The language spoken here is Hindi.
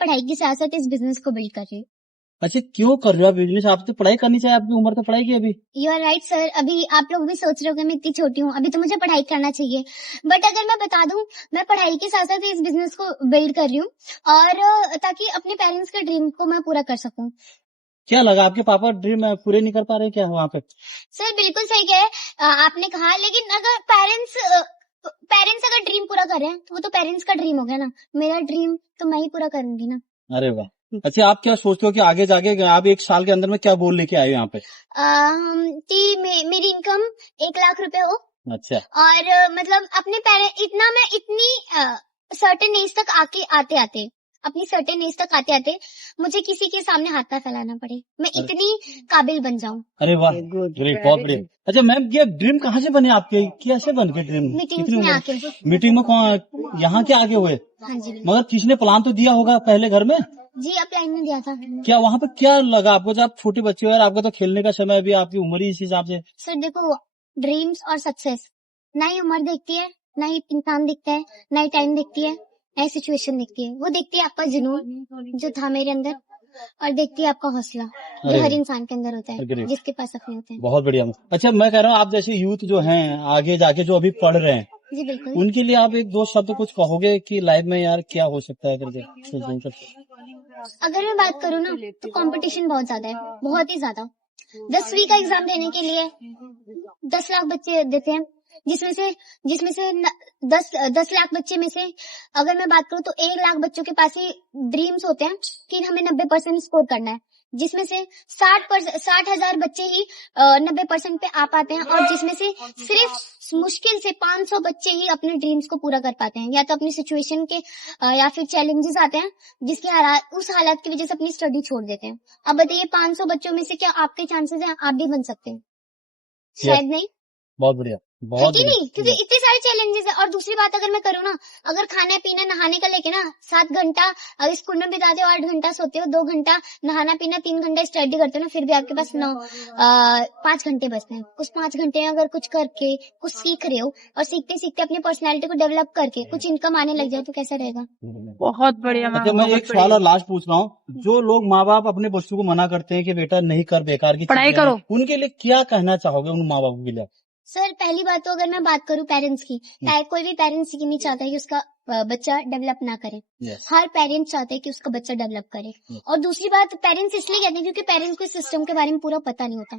पढ़ाई के साथ साथ इस बिजनेस को बिल्ड कर रही हूँ। अच्छा, क्यों कर रहे हो आप बिजनेस? आप तो पढ़ाई करनी चाहिए, आपकी उम्र तो पढ़ाई की अभी। You are right sir. अभी आप लोग भी सोच रहे हो कि मैं इतनी छोटी हूँ, अभी तो मुझे पढ़ाई करना चाहिए। बट अगर मैं बता दूं, मैं पढ़ाई के साथ साथ इस बिजनेस को बिल्ड कर रही हूँ, और ताकि अपने पेरेंट्स के ड्रीम को मैं पूरा कर सकूं। क्या लगा, आपके पापा ड्रीम पूरे नहीं कर पा रहे क्या वहाँ पे? सर बिल्कुल सही कहे आपने कहा, लेकिन अगर पेरेंट्स अगर ड्रीम पूरा कर रहे हैं तो वो तो पेरेंट्स का ड्रीम हो गया ना, मेरा ड्रीम तो मैं ही पूरा करूंगी ना। अरे वाह। अच्छा, आप क्या सोचते हो कि आगे जाके आप 1 साल के अंदर में क्या गोल लेके आए हो यहाँ पे? कि मेरी इनकम 1 लाख रुपए हो। अच्छा। और मतलब अपने मैं इतनी सर्टेन एज तक अपनी सर्टेन एज तक आते मुझे किसी के सामने हाथ ना फैलाना पड़े, मैं इतनी काबिल बन जाऊं। अरे वाह, ग्रेट, बहुत बढ़िया। अच्छा मैम, ये ड्रीम कहाँ से बने आपके? कैसे बन के ड्रीम? मीटिंग में आके। मीटिंग में कौन, यहाँ के आगे हुए? हाँ जी। मगर किसी ने प्लान तो दिया होगा पहले घर में? जी, अपलाइन में दिया था। क्या वहाँ पे क्या लगा आपको? जब आप छोटे बच्चे हो यार, आपका तो खेलने का समय भी, आपकी उम्र ही इस हिसाब से। सर देखो, ड्रीम्स और सक्सेस ना ही उम्र देखती है, ना ही इंसान दिखता है, ना ही टाइम देखती है, ना ही सिचुएशन देखती है। वो देखती है आपका जुनून जो था मेरे अंदर, और देखती है आपका हौसला जो हर इंसान के अंदर होता है, जिसके पास सपने होते हैं। बहुत बढ़िया। अच्छा मैं कह रहा हूँ, आप जैसे यूथ जो हैं आगे जाके जो अभी पढ़ रहे हैं, जी बिल्कुल, उनके लिए आप 1-2 शब्द कुछ कहोगे कि लाइफ में यार क्या हो सकता है करके? अगर मैं बात करूँ ना, तो कंपटीशन बहुत ज्यादा है, बहुत ही ज्यादा। 10वीं का एग्जाम देने के लिए 10 लाख बच्चे देते हैं, जिसमें से 10 लाख बच्चे में से अगर मैं बात करूँ तो 1 लाख बच्चों के पास ही ड्रीम्स होते हैं कि हमें 90% स्कोर करना है, जिसमें से 60,000 बच्चे ही 90% पे आ पाते हैं, और जिसमें से सिर्फ मुश्किल से 500 बच्चे ही अपने ड्रीम्स को पूरा कर पाते हैं, या तो अपनी सिचुएशन के या फिर चैलेंजेस आते हैं जिसके उस हालात की वजह से अपनी स्टडी छोड़ देते हैं। अब बताइए, 500 बच्चों में से क्या आपके चांसेस हैं आप भी बन सकते हैं? शायद नहीं। बहुत बढ़िया, है बहुत कि बढ़िया। नहीं? क्योंकि इतने सारे चैलेंजेस है। और दूसरी बात अगर मैं करूँ ना, अगर खाना पीना नहाने का लेके ना 7 घंटा अगर स्कूल में बिताते हो, 8 घंटा सोते हो, 2 घंटा नहाना पीना, 3 घंटा स्टडी करते हो ना, फिर भी आपके पास 5 घंटे बचते हैं। उस 5 घंटे में अगर कुछ करके कुछ सीख रहे हो, और सीखते सीखते अपनी पर्सनैलिटी को डेवलप करके कुछ इनकम आने लग जाए, तो कैसा रहेगा? बहुत बढ़िया। अच्छा मैं एक सवाल और लास्ट पूछ रहा हूँ, जो लोग माँ बाप अपने बच्चों को मना करते हैं कि बेटा नहीं कर, बेकार की पढ़ाई चीजें हैं, करो, उनके लिए क्या कहना चाहोगे उन माँ बापों के लिए? सर पहली बात तो अगर मैं बात करूं पेरेंट्स की, कोई भी पेरेंट्स ये नहीं चाहता है कि उसका बच्चा डेवलप ना करे। हर पेरेंट्स चाहते हैं कि उसका बच्चा डेवलप करे। और दूसरी बात, पेरेंट्स इसलिए कहते हैं क्योंकि पेरेंट्स को इस सिस्टम के बारे में पूरा पता नहीं होता।